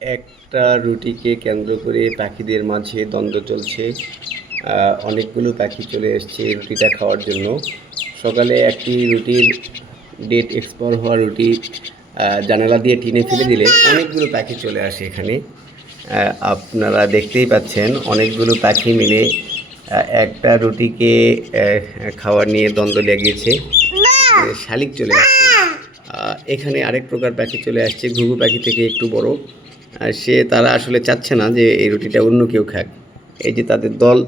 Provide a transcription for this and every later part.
একটা রুটিকে কেন্দ্র করে পাখিদের মাঝে দ্বন্দ্ব চলছে। অনেকগুলো পাখি চলে এসছে রুটিটা খাওয়ার জন্য। সকালে একটি রুটির ডেট এক্সপায়ার হওয়া রুটি জানালা দিয়ে টিনে ফেলে দিলে অনেকগুলো পাখি চলে আসে এখানে। আপনারা দেখতেই পাচ্ছেন অনেকগুলো পাখি মিলে একটা রুটিকে খাওয়ার নিয়ে দ্বন্দ্ব লেগেছে। শালিক চলে আসছে। এখানে আরেক প্রকার পাখি চলে আসছে, ঘুঘু পাখি থেকে একটু বড়। তারা আসলে চাচ্ছে না যে এই রুটিটা অন্য কেউ খাক। এই যে তাদের দল।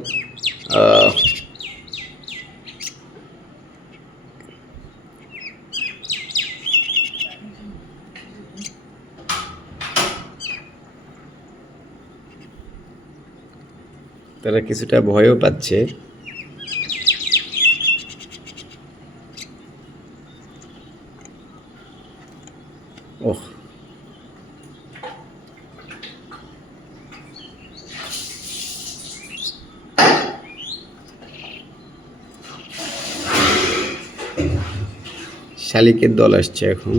তারা কিছুটা ভয়ও পাচ্ছে। ওহ, শালিকের দল আসছে এখন।